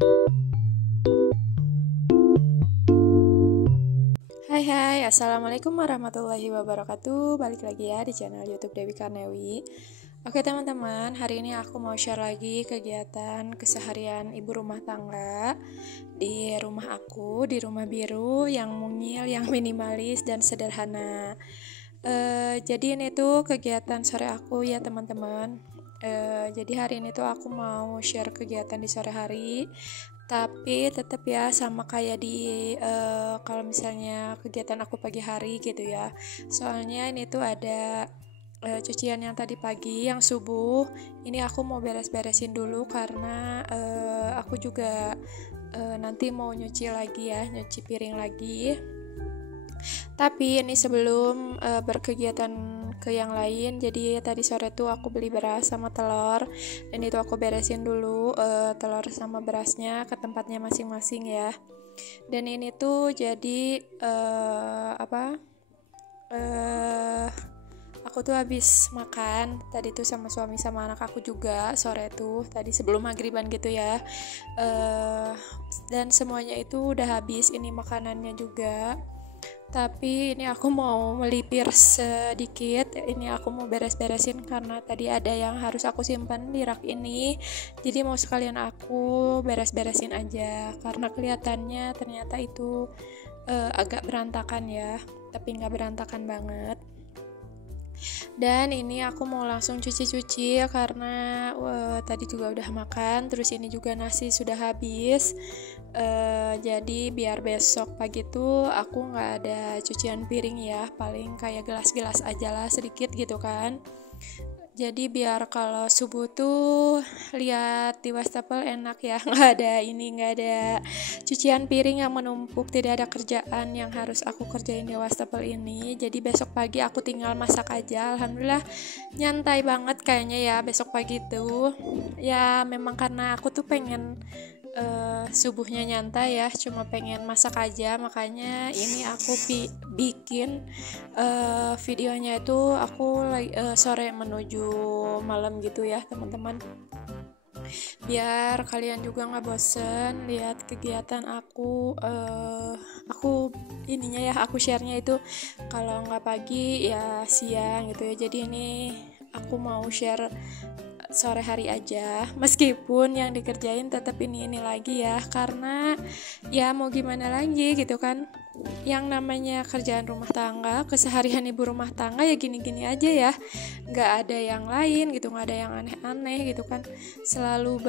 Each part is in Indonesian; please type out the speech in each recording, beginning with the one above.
Hai, assalamualaikum warahmatullahi wabarakatuh. Balik lagi ya di channel YouTube Dewi Karnewi. Oke teman-teman, hari ini aku mau share lagi kegiatan keseharian ibu rumah tangga di rumah aku, di rumah biru yang mungil, yang minimalis dan sederhana. Jadi ini tuh kegiatan sore aku ya teman-teman. Jadi hari ini tuh aku mau share kegiatan di sore hari, tapi tetap ya sama kayak di kalau misalnya kegiatan aku pagi hari gitu ya. Soalnya ini tuh ada cucian yang tadi pagi, yang subuh. Ini aku mau beres-beresin dulu karena aku juga nanti mau nyuci lagi ya, nyuci piring lagi. Tapi ini sebelum berkegiatan ke yang lain, jadi tadi sore tuh aku beli beras sama telur, dan itu aku beresin dulu telur sama berasnya ke tempatnya masing-masing ya. Dan ini tuh jadi aku tuh habis makan tadi tuh sama suami sama anak aku juga sore tuh tadi sebelum maghriban gitu ya. Dan semuanya itu udah habis ini makanannya juga. Tapi ini aku mau melipir sedikit. Ini aku mau beres-beresin karena tadi ada yang harus aku simpan di rak ini. Jadi mau sekalian aku beres-beresin aja karena kelihatannya ternyata itu agak berantakan ya, tapi nggak berantakan banget. Dan ini aku mau langsung cuci-cuci karena tadi juga udah makan, terus ini juga nasi sudah habis. Jadi biar besok pagi tuh aku nggak ada cucian piring ya, paling kayak gelas-gelas aja lah sedikit gitu kan. Jadi biar kalau subuh tuh lihat di wastafel enak ya, nggak ada cucian piring yang menumpuk, tidak ada kerjaan yang harus aku kerjain di wastafel ini. Jadi besok pagi aku tinggal masak aja. Alhamdulillah nyantai banget kayaknya ya besok pagi tuh. Ya memang karena aku tuh pengen subuhnya nyantai ya, cuma pengen masak aja, makanya ini aku bikin videonya itu aku sore menuju malam gitu ya teman-teman, biar kalian juga nggak bosen lihat kegiatan aku ininya ya, aku sharenya itu kalau nggak pagi ya siang gitu ya. Jadi ini aku mau share sore hari aja, meskipun yang dikerjain tetap ini lagi ya, karena ya mau gimana lagi gitu kan, yang namanya kerjaan rumah tangga, keseharian ibu rumah tangga ya gini-gini aja ya, nggak ada yang lain gitu, nggak ada yang aneh-aneh gitu kan, selalu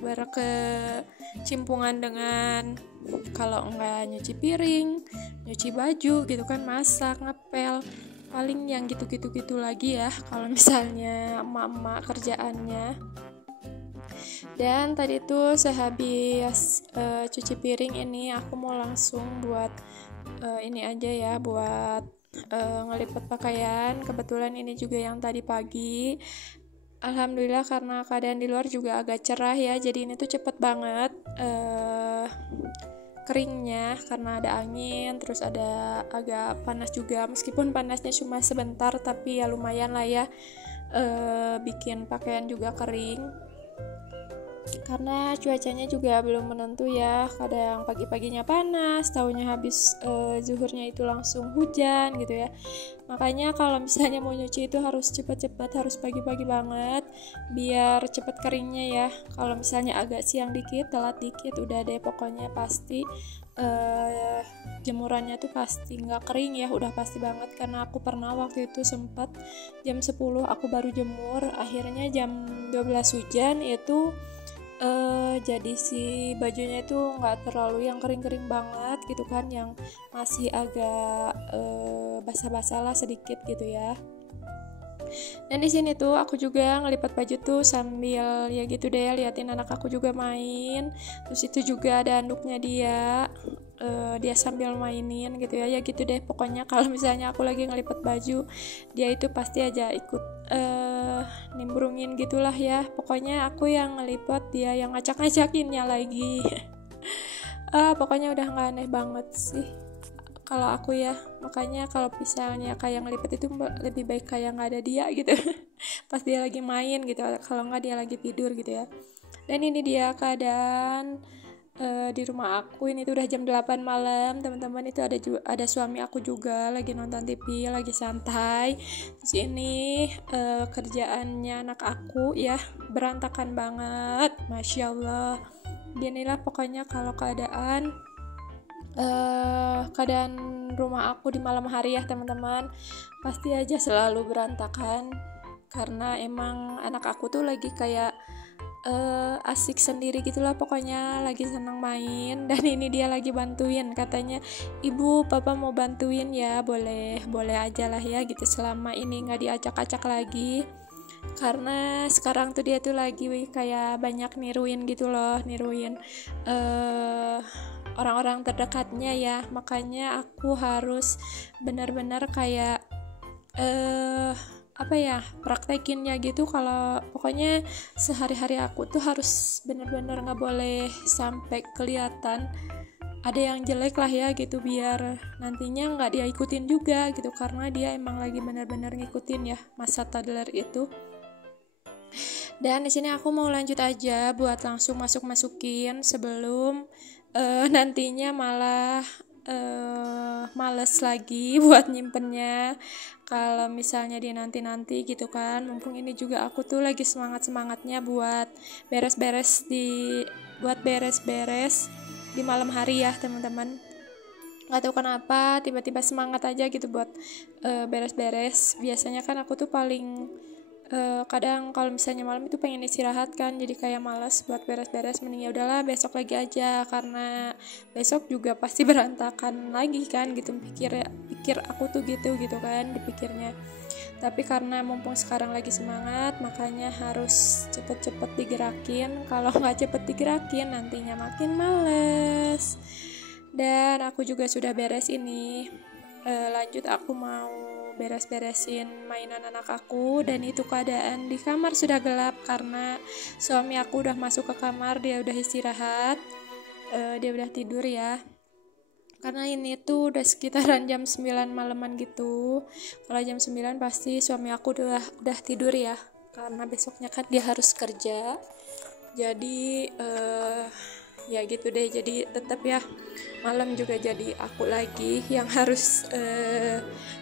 berkecimpungan dengan kalau enggak nyuci piring, nyuci baju gitu kan, masak, ngepel, paling yang gitu-gitu lagi ya kalau misalnya emak-emak kerjaannya. Dan tadi tuh sehabis cuci piring ini aku mau langsung buat ini aja ya, buat ngelipet pakaian. Kebetulan ini juga yang tadi pagi. Alhamdulillah karena keadaan di luar juga agak cerah ya, jadi ini tuh cepet banget keringnya karena ada angin, terus ada agak panas juga, meskipun panasnya cuma sebentar tapi ya lumayan lah ya, bikin pakaian juga kering karena cuacanya juga belum menentu ya, kadang pagi-paginya panas, taunya habis zuhurnya itu langsung hujan gitu ya. Makanya kalau misalnya mau nyuci itu harus cepat-cepat, harus pagi-pagi banget biar cepat keringnya ya. Kalau misalnya agak siang dikit, telat dikit, udah deh pokoknya pasti jemurannya tuh pasti nggak kering ya, udah pasti banget. Karena aku pernah waktu itu sempat jam 10 aku baru jemur, akhirnya jam 12 hujan itu. Jadi si bajunya itu nggak terlalu yang kering-kering banget gitu kan, yang masih agak basah-basah lah sedikit gitu ya. Dan di sini tuh aku juga ngelipat baju tuh sambil ya gitu deh, liatin anak aku juga main. Terus itu juga ada anduknya dia sambil mainin gitu ya gitu deh. Pokoknya kalau misalnya aku lagi ngelipat baju, dia itu pasti aja ikut nimbrungin gitulah ya. Pokoknya aku yang ngelipet, dia yang ngacak-ngacakinnya lagi. Pokoknya udah nggak aneh banget sih kalau aku ya. Makanya kalau misalnya kayak ngelipet itu lebih baik kayak nggak ada dia gitu. Pas dia lagi main gitu, kalau nggak dia lagi tidur gitu ya. Dan ini dia keadaan di rumah aku. Ini tuh udah jam 8 malam teman-teman. Itu ada suami aku juga lagi nonton TV, lagi santai. Terus ini kerjaannya anak aku ya berantakan banget, Masya Allah. Inilah pokoknya kalau keadaan rumah aku di malam hari ya teman-teman, pasti aja selalu berantakan karena emang anak aku tuh lagi kayak asik sendiri gitulah, pokoknya lagi senang main. Dan ini dia lagi bantuin, katanya ibu papa mau bantuin ya, boleh aja lah ya gitu, selama ini nggak diacak-acak lagi. Karena sekarang tuh dia tuh lagi kayak banyak niruin gitu loh, niruin orang-orang terdekatnya ya, makanya aku harus benar-benar kayak praktekinnya gitu. Kalau pokoknya sehari-hari aku tuh harus benar-benar nggak boleh sampai kelihatan ada yang jelek lah ya gitu, biar nantinya nggak dia ikutin juga gitu, karena dia emang lagi benar-benar ngikutin ya masa toddler itu. Dan di sini aku mau lanjut aja buat langsung masukin sebelum nantinya malah males lagi buat nyimpennya kalau misalnya di nanti gitu kan. Mumpung ini juga aku tuh lagi semangatnya buat beres-beres di malam hari ya teman-teman. Nggak tahu kenapa tiba-tiba semangat aja gitu buat beres-beres. Biasanya kan aku tuh paling kadang kalau misalnya malam itu pengen istirahat kan, jadi kayak malas buat beres-beres, mending ya udahlah besok lagi aja, karena besok juga pasti berantakan lagi kan gitu, pikir aku tuh gitu kan dipikirnya. Tapi karena mumpung sekarang lagi semangat, makanya harus cepet-cepet digerakin. Kalau nggak cepet digerakin nantinya makin males. Dan aku juga sudah beres ini, lanjut aku mau beres-beresin mainan anak aku. Dan itu keadaan di kamar sudah gelap karena suami aku udah masuk ke kamar, dia udah istirahat, dia udah tidur ya, karena ini tuh udah sekitaran jam 9 malaman gitu. Kalau jam 9 pasti suami aku udah tidur ya, karena besoknya kan dia harus kerja. Jadi ya gitu deh, jadi tetap ya malam juga jadi aku lagi yang harus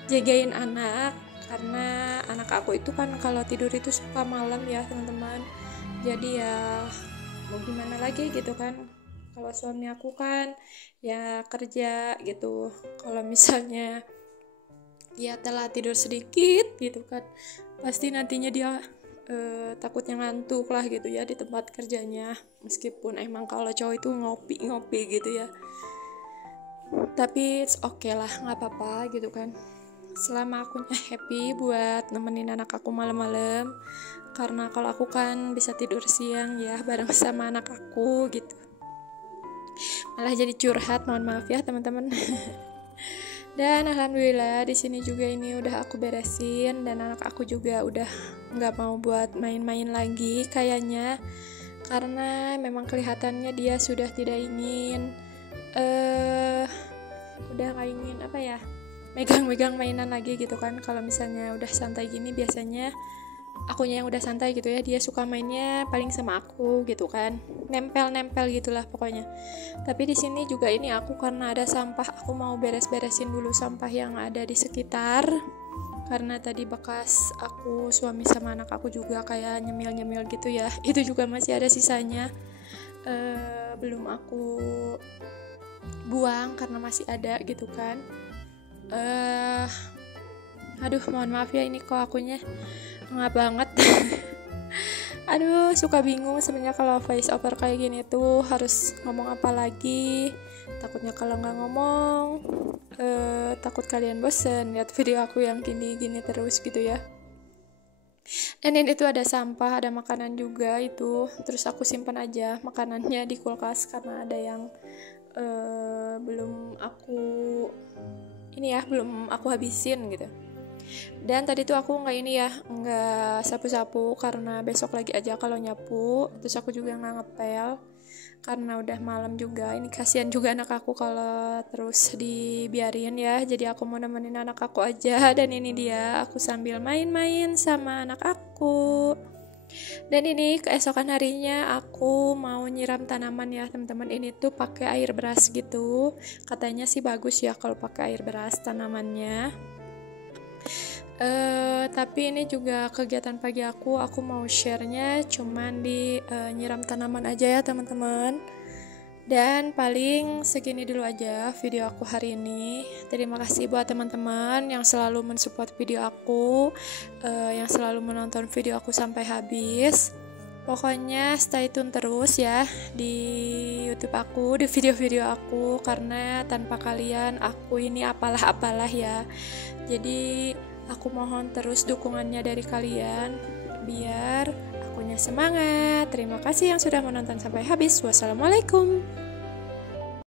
jagain anak, karena anak aku itu kan kalau tidur itu suka malam ya teman-teman. Jadi ya mau gimana lagi gitu kan, kalau suami aku kan ya kerja gitu, kalau misalnya dia telah tidur sedikit gitu kan, pasti nantinya dia takutnya ngantuk lah gitu ya di tempat kerjanya. Meskipun emang kalau cowok itu ngopi gitu ya, tapi it's okay lah, nggak apa-apa gitu kan, selama akunya happy buat nemenin anak aku malam-malam. Karena kalau aku kan bisa tidur siang ya bareng sama anak aku gitu. Malah jadi curhat, mohon maaf ya teman-teman. Dan alhamdulillah di sini juga ini udah aku beresin, dan anak aku juga udah nggak mau buat main-main lagi kayaknya, karena memang kelihatannya dia sudah tidak ingin udah nggak ingin megang-megang mainan lagi gitu kan. Kalau misalnya udah santai gini biasanya akunya yang udah santai gitu ya, dia suka mainnya paling sama aku gitu kan, nempel gitulah pokoknya. Tapi di sini juga ini aku karena ada sampah, aku mau beres-beresin dulu sampah yang ada di sekitar, karena tadi bekas aku suami sama anak aku juga kayak nyemil gitu ya, itu juga masih ada sisanya, belum aku buang karena masih ada gitu kan. Aduh mohon maaf ya, ini kok akunya nggak banget. Aduh suka bingung sebenarnya kalau voice over kayak gini tuh harus ngomong apa lagi. Takutnya kalau nggak ngomong takut kalian bosen lihat video aku yang gini terus gitu ya. Dan ini tuh ada sampah, ada makanan juga itu, terus aku simpan aja makanannya di kulkas karena ada yang belum aku habisin gitu. Dan tadi tuh aku nggak sapu-sapu karena besok lagi aja kalau nyapu. Terus aku juga nggak ngepel karena udah malam juga. Ini kasihan juga anak aku kalau terus dibiarin ya. Jadi aku mau nemenin anak aku aja. Dan ini dia, aku sambil main-main sama anak aku. Dan ini keesokan harinya aku mau nyiram tanaman ya teman-teman. Ini tuh pakai air beras gitu. Katanya sih bagus ya kalau pakai air beras tanamannya. Tapi ini juga kegiatan pagi aku mau share-nya cuman di nyiram tanaman aja ya teman-teman. Dan paling segini dulu aja video aku hari ini. Terima kasih buat teman-teman yang selalu mensupport video aku, yang selalu menonton video aku sampai habis. Pokoknya stay tune terus ya di YouTube aku, di video-video aku, karena tanpa kalian aku ini apalah-apalah ya. Jadi aku mohon terus dukungannya dari kalian biar akunya semangat. Terima kasih yang sudah menonton sampai habis. Wassalamualaikum.